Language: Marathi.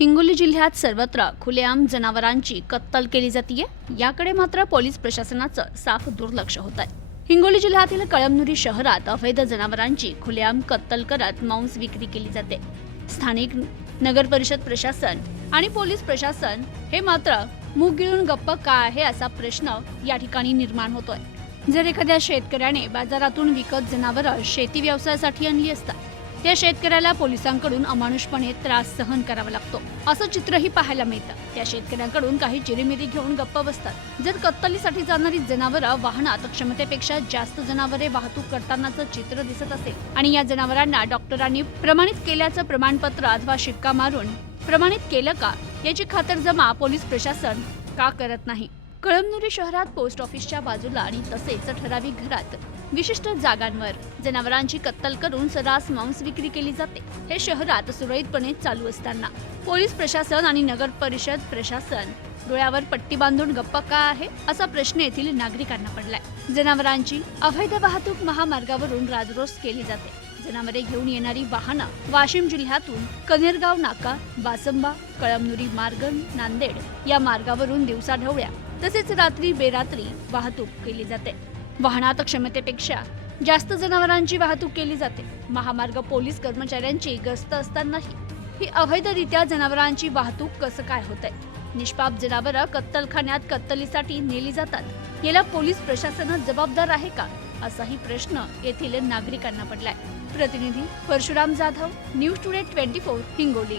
हिंगोली जिल्ह्यात सर्वत्र खुलेआम जनावरांची कत्तल केली जाते याकडे मात्र पोलीस प्रशासनाचं साफ दुर्लक्ष होत आहे हिंगोली जिल्ह्यातील कळमनुरी शहरात अवैध जनावरांची खुलेआम कत्तल करत मांस विक्री केली जाते. स्थानिक नगर परिषद प्रशासन आणि पोलीस प्रशासन हे मात्र मूग गिळून गप्प का आहे असा प्रश्न या ठिकाणी निर्माण होतोय. जर एखाद्या शेतकऱ्याने बाजारातून विकत जनावरं शेती व्यवसायासाठी आणली असतात त्या शेतकऱ्याला पोलिसांकडून अमानुषपणे त्रास सहन करावा लागतो. असं चित्रही पाहायला मिळतं. त्या शेतकऱ्यांकडून काही चिरीमिरी घेऊन गप्प बसतात. जर कत्तलीसाठी जाणारी जनावरं वाहनात क्षमतेपेक्षा जास्त जनावरे वाहतूक करतानाचं चित्र दिसत असेल आणि या जनावरांना डॉक्टरांनी प्रमाणित केल्याचं प्रमाणपत्र अथवा शिक्का मारून प्रमाणित केलं का याची खातरजमा पोलीस प्रशासन का करत नाही? कळमनुरी शहरात पोस्ट ऑफिसच्या बाजूला आणि तसेच ठराविक घरात विशिष्ट जागांवर जनावरांची कत्तल करून सरास मांस विक्री केली जाते हे शहरात सुरळीतपणे चालू असताना पोलीस प्रशासन आणि नगर परिषद प्रशासन डोळ्यावर पट्टी बांधून गप्प का आहे असा प्रश्न येथील नागरिकांना पडलाय. जनावरांची अवैध वाहतूक महामार्गावरून राजरोस केली जाते जनावरे घेऊन येणारी वाहनं वाशिम जिल्ह्यातून कनेरगाव नाका बासंबा कळमनुरी मार्ग नांदेड या मार्गावरून दिवसाढवळ्या तसेच रात्री बेरात्री वाहतूक केली जाते. वाहनात क्षमतेपेक्षा जास्त जनावरांची वाहतूक केली जाते. महामार्ग पोलीस कर्मचाऱ्यांची गस्त असतानाही ही अवैधरित्या जनावरांची वाहतूक कसं काय होत निष्पाप जनावरं कत्तलखान्यात कत्तलीसाठी नेली जातात. याला पोलीस प्रशासन जबाबदार आहे का? असाही प्रश्न येथील नागरिकांना पडलाय. प्रतिनिधी Parshuram Jadhav news today twenty four Hingoli.